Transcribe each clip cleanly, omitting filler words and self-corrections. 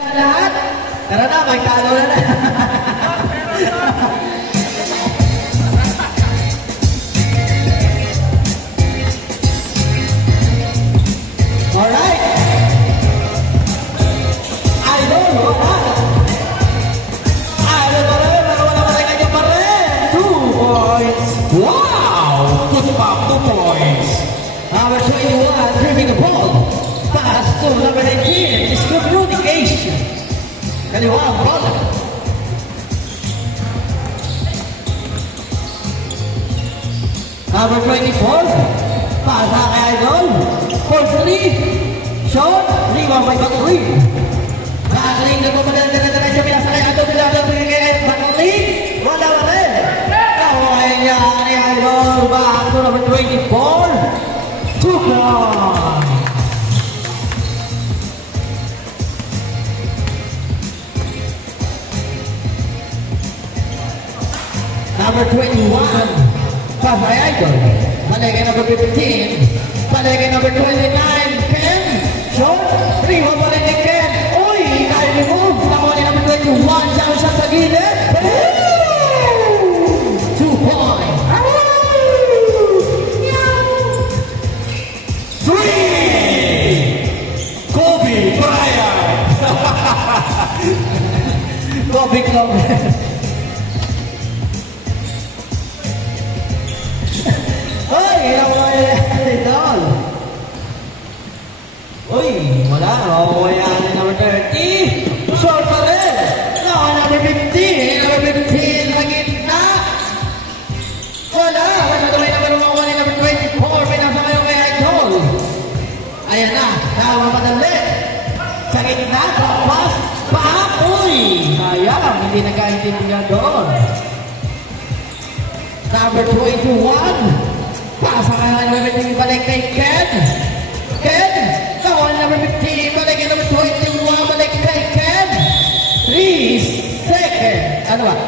Lahat? Tara na, may talo na na. Alright. Idol, pa rin. 2 points. Wow! Good pop, 2 points. Number 21, dribbling the ball. Pass to number 18. It's good communication. Kaliwa ang bola. Number 24. Pasa kay Idol. For 3. Shot. Rebound by Bakling. Bakling na pumadala-dala-dala siya. Pinasa kay Idol. Pinasa kay Bakling. Wala rin. Kaway niya ni Idol. Back to number 24. 2 points. Number 21, Pasay Idol. Palagay number 15. Palagay number 29, Ken. Short. Rebound pa rin ni Ken. Uy, na-remove. Nakuha ni number 21. Jump shot sa gilid. 2 points. 3! Kobe Bryant! Kobe Club. Uy, Idol. Uy, wala. Wala na number 30. Short pa rin. Nakuha number 15. Number 15 sa gitna. Wala. Wala na number 1. Number 24. Pinasa kayo kay Idol. Ayan na. Tama madali. Sa gitna. Pass. Paak. Uy. Sayang. Hindi nagkaintindihan doon. Number 21. Pasa kaya number 15 balik kay Ken. Ken. Nakuha number 15. Balik kay number 21. Balik kay Ken. 3 seconds. Ano ba?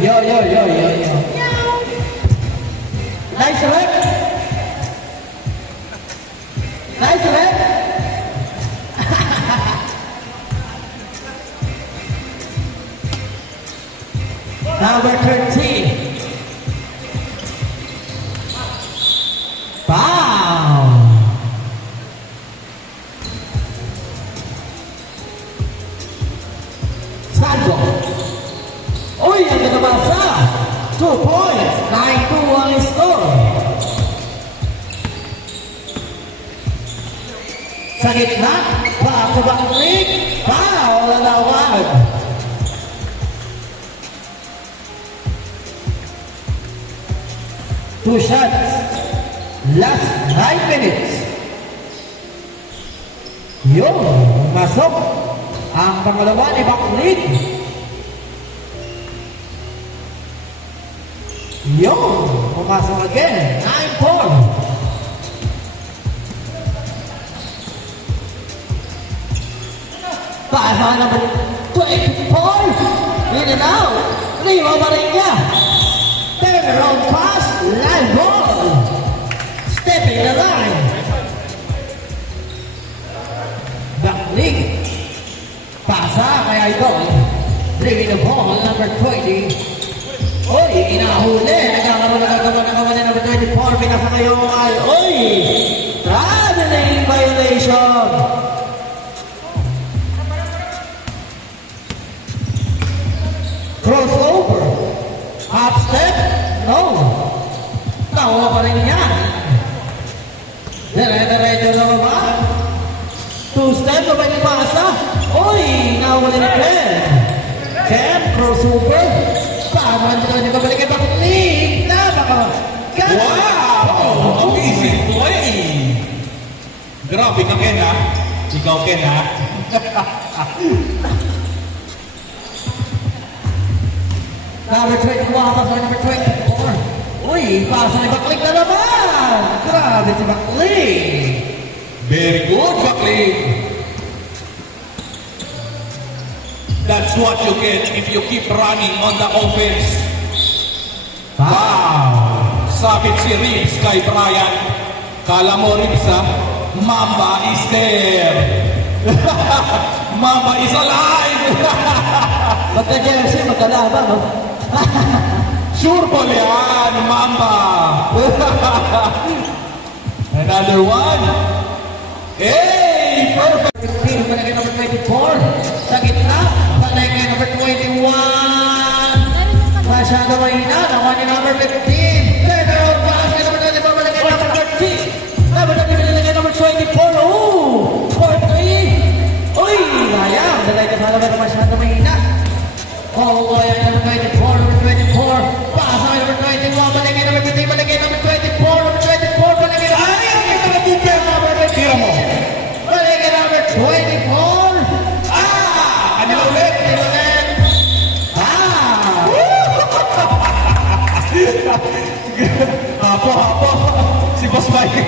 Yo. Nice rep. Nice rep. Number 13. Wow. Santo. Uy, ang nabasa. 2 points. 9-2 ang score. Sa gitna, Bakling. Foul na nawag. Two shots. Last 9 minutes. Yun, masok ang pangalawa ni Bakling. Yun, pumasok again. 9-4. Pasa number 24. In and out. Rebound pa rin niya. Turn around pass. Live ball. Stepping the line. Bakling. Pasa kay Idol. Bringing the ball. Number 20. Uy, inahuli. Nagkakaroon na number 24. Pinasa kayo ay, uy! Traveling violation. Crossover. Half step. No. Tawa pa rin niya. Dire-diretso na ba? 2 step na ba yung pasa? Uy, nawali ni Ken. Ken, crossover. Tama na niya babalik kay Bakling. Wow! Amazing play! Grabe ka, Ken, ha? Ikaw, Ken, ha? Number 21, pasa number 24. Uy, pasa ni Bakling na naman. Grabe si Bakling. Very good, Bakling. That's what you get if you keep running on the offense. Wow! Sakit si Ribs kay Brian. Kala mo Ribs ha? Mamba is there. Mamba is alive. Magka-jersey, magkalaban, no? Sure ball yan, Mamba. Another one. Hey! Perfect. Palagay number 24. Sa gitna. Palagay number 21. Masyado mahina. Nakuha ni number 15. Third round pass. Number 24. Palagay number 13. Number 13. Palagay number 24. Oh! 4-3. Uy! Sayang. Dalay ka sa alaman na masyado mahina. Oh, ayan number 24. Number 24. Pass na number 21. Palagay number 15. Palagay number 24. Number 24. Palagay number 15. Tira mo. Palagay number 24. Ano ulit? Apo. Si Boss Mike.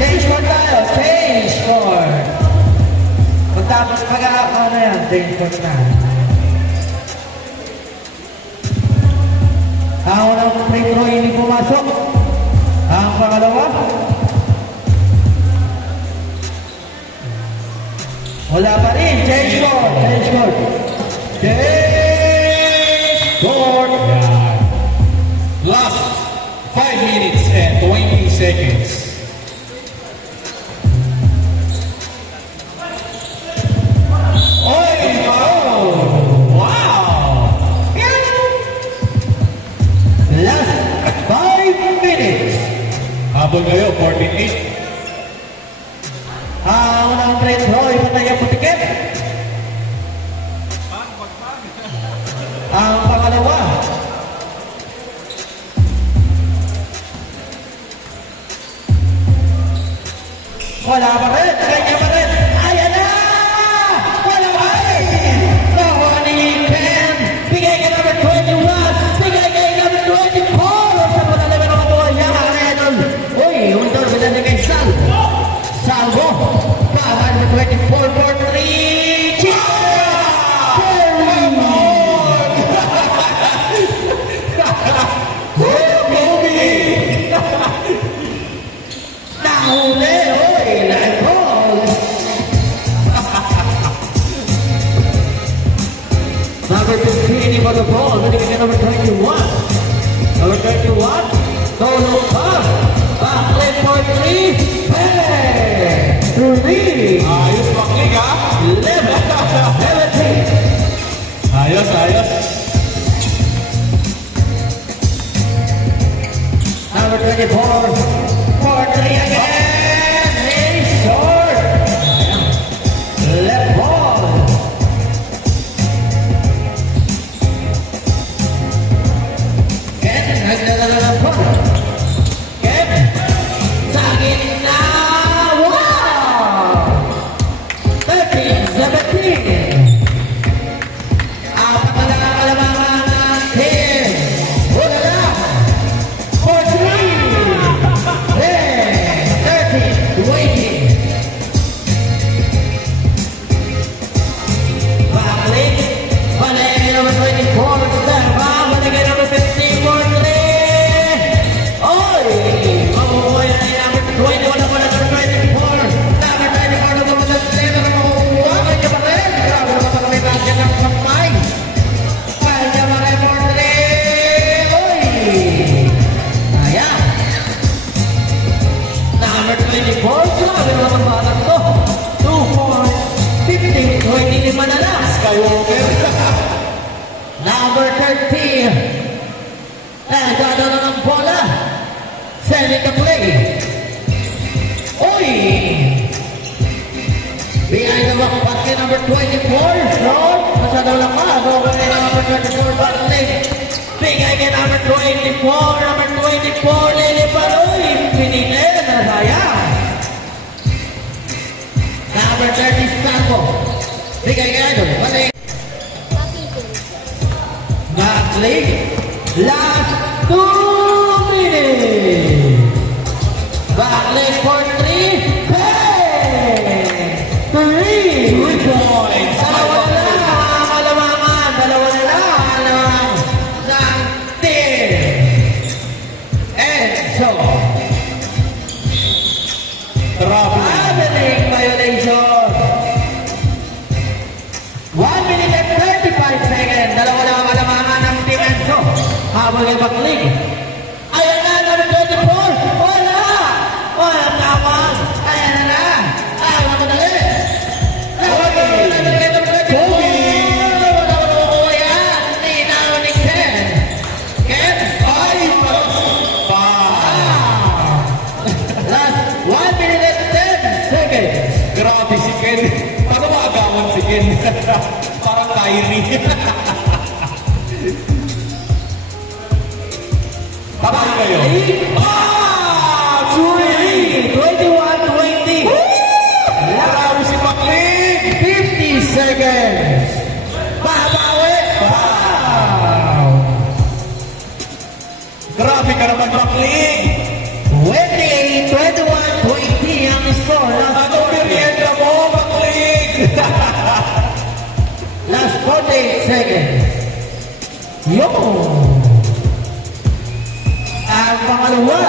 Change score tayo. Change score. Pagtapos pag-aakaw na yan, change score na. Ang unang free throw hindi pumasok. Ang pangalawa. Wala pa rin. Change score. Change score. Change score. Last 5 minutes and 20 seconds. Oy! Wow! Last 5 minutes. Habol kayo, 14-8. Ang unang free throw, ipatay ang putikip. Ang pangalawa. Wala pa rin. Kanya pa rin. Ayan na! Wala pa rin! Nakuha ni Ken. Bigay ka number 21. Bigay ka number 24. Sa panalaman ng mga niya. Uy, untor bilang niya kay Salvo. Salvo. Para number 24 for 3. Nahuli. Uy, nag-goal. Number 15 for the ball. Running again number 21. Number 21. Solo pass. Backlit for 3. Hey! 3. Ayos bakling ha? 11. 17. Ayos. Number 24. For 3 again. He's short. Left ball. Ken, nagdala ng ball. Ken, sa gitna. Wow! 13-17. Apat na nakakalamangan natin. Wala na. For 3. Then, 30-20. Backlit. Palengke number 24. Serva. Palengke number 15 for 3. Oy! Makukuha na yung number 21 na pala number 24. Number 24 na pala number 10 na makukuha. Kanya pa rin. Grabe naman pa kami bagyan ng kamay. Kanya pa rin for 3. Oy! Ayan. Number 24. Grabe naman ang batang to. 2 for 15. 25 na lang. Skywalker. Number 13. Nagdada na ng bola. Sending the play. Uy! Behind the back basket number 24. Short. Masyado lang pa. Number 24. Backlit. Bigay ka number 24. Number 24. Lilipan. Uy! Pinili. Nasayang. Number 30. Sanko. Bigay ka doon. Balik. Backlit. Last 2 minutes. Backlit for 3. Hey! 3. 3 points. Dalawa na lang. Dalawa na lang. Ng Enzo. Grabe. Traveling violation. 1 minute and 35 seconds. Dalawa na ang kalamangan ng Team Enzo. Habol kay Baklig. Ayan na, number 24. Wala! Walang tawas. Ayan na. Ayan na madali. Grabe si Ken. Paano maagawan si Ken? Parang Kyrie. Patay kayo. Ah! Suri! 21-20. Grabe si Baklig. 50 seconds. Babawi. Wow! Grabe ka naman, Baklig. 28, 21-20 ang score. Ano merienda mo, Baklig? Last 48 seconds. Yo! Ang pangalawa.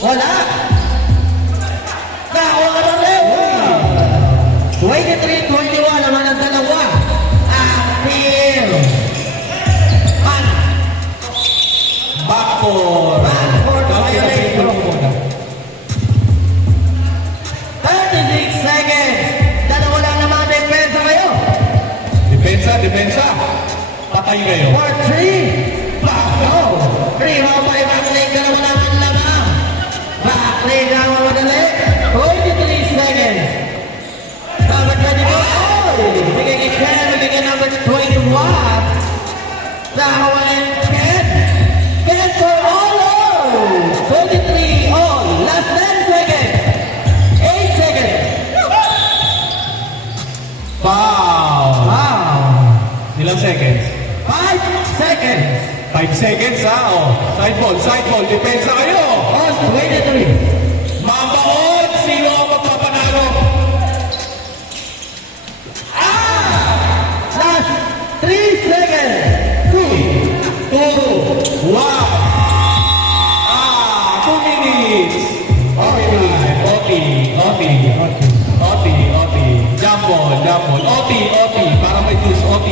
Wala! Nakuha na rin! 23-21 naman ang dalawa. Ang team. Backcourt. Backcourt violation. 36 seconds. Dalawa lang naman depensa kayo. Depensa. Patay kayo. For 3. Go. 3 mo pa Baklig. Dalawa naman lang. Baklig ang mamadali. 23 seconds. Number 24. Bigay kay Ken. Bigay number 21. Now and Ken. Ken for all. 23 all. Last 10 seconds. 8 seconds. Wow. Wow. Ilang seconds? 5 seconds. 5 seconds, ha? Oh. Side ball. Depensa kayo. On 23. Mabaon. Sino ang magpapanalo? Last 3 seconds. 2, 1. 2 minutes. OT. Jump ball. OT. Para may juice. OT.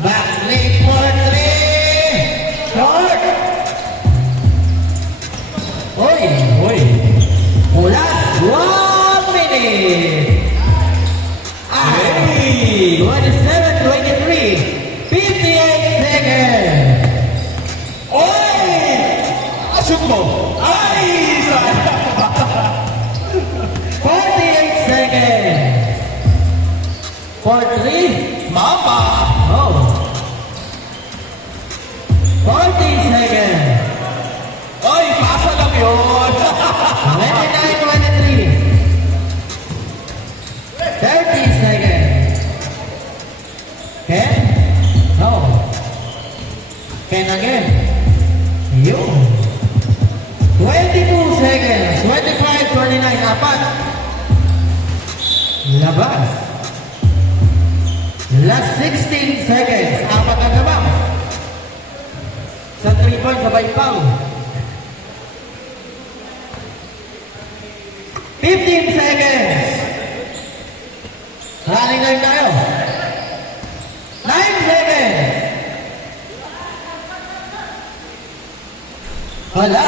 Baklig for 3. Short. Oy. Last 1 minute. Hey. 27-23. 58 seconds. Oy! Shoot mo. Ay! 48 seconds. For 3. Mama! Oh. 40 seconds. Oy, pasa lang yun. 29-23. 30 seconds. Ken? No. Ken again. Yun. 22 seconds. 25-29. Apat. Labas. Last 16 seconds. Apat na labas. Sa 3 points, sabay foul. 15 seconds. Running time tayo. 9 seconds. Wala.